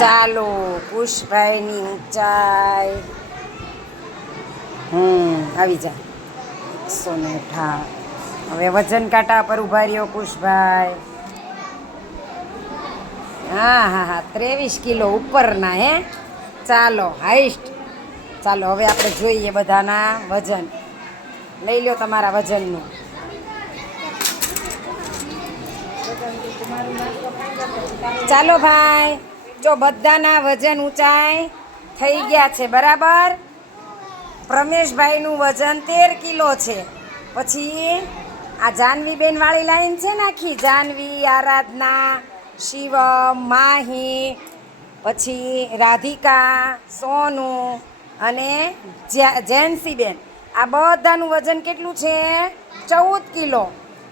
ચાલો કુશભાઈની ઊંચાઈ આવી જાય 158. હવે વજન કાંટા પર ઉભા રહ્યો કુશભાઈ. હા 23 કિલો ઉપરના હે. ચાલો હાઈસ્ટ. ચાલો હવે આપણે જોઈએ બધાના વજન. લઈ લો તમારા વજનનું. ચાલો ભાઈ, જો બધાના વજન ઊંચાઈ થઈ ગયા છે બરાબર. પ્રમેશભાઈનું વજન 13 કિલો છે. પછી આ જાનવીબેન વાળી લાઈન છે ને, આખી જાનવી, આરાધના, શિવમ, માહી, પછી રાધિકા, સોનુ અને જેન્સીબેન, આ બધાનું વજન કેટલું છે? 14 કિલો.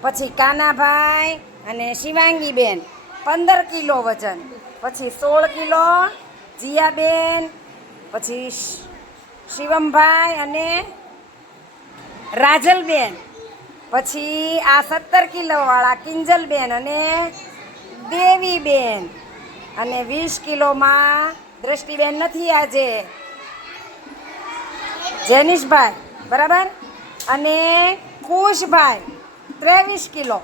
પછી કાનાભાઈ અને શિવાંગીબેન 15 કિલો વજન. પછી 16 કિલો જીયાબેન, પછી શિવમભાઈ અને રાજલબેન. પછી આ 17 કિલોવાળા કિંજલબેન અને દેવીબેન. અને 20 કિલોમાં દ્રષ્ટિબેન નથી આજે, જેનિશભાઈ બરાબર. અને ખુશભાઈ 23 કિલો.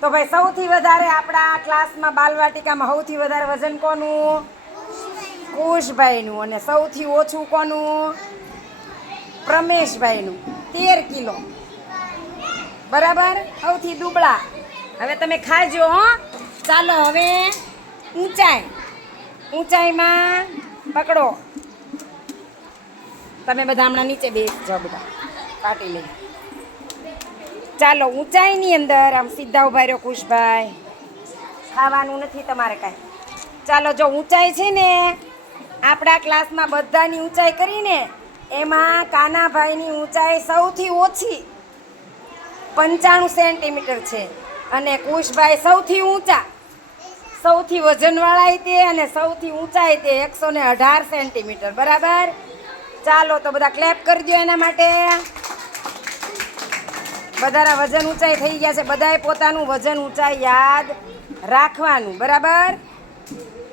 તો ભાઈ સૌથી વધારે આપણા ક્લાસમાં બાલવાટિકામાં સૌથી વધારે વજન કોનું? કુશભાઈનું. અને સૌથી ઓછું કોનું? પ્રમેશભાઈનું 13 કિલો બરાબર. સૌથી દુબળા. હવે તમે ખાજો હો. ચાલો હવે ઊંચાઈમાં પકડો. તમે બધા હમણાં નીચે બેસજો, બધા કાઢી લઈ. ચાલો ઊંચાઈની અંદર આમ સીધા ઉભા રહ્યો કુશભાઈ. ખાવાનું નથી તમારે કાંઈ. ચાલો જો ઊંચાઈ છે ને, આપણા ક્લાસમાં બધાની ઊંચાઈ કરીને એમાં કાનાભાઈની ઊંચાઈ સૌથી ઓછી 95 સેન્ટીમીટર છે. અને કુશભાઈ સૌથી ઊંચા, સૌથી વજનવાળા તે અને સૌથી ઊંચાઈ તે 118 સેન્ટીમીટર બરાબર. ચાલો તો બધા ક્લેપ કરી દો એના માટે. બધાના વજન ઊંચાઈ થઈ ગયા છે. બધાએ પોતાનું વજન ઊંચાઈ યાદ રાખવાનું બરાબર.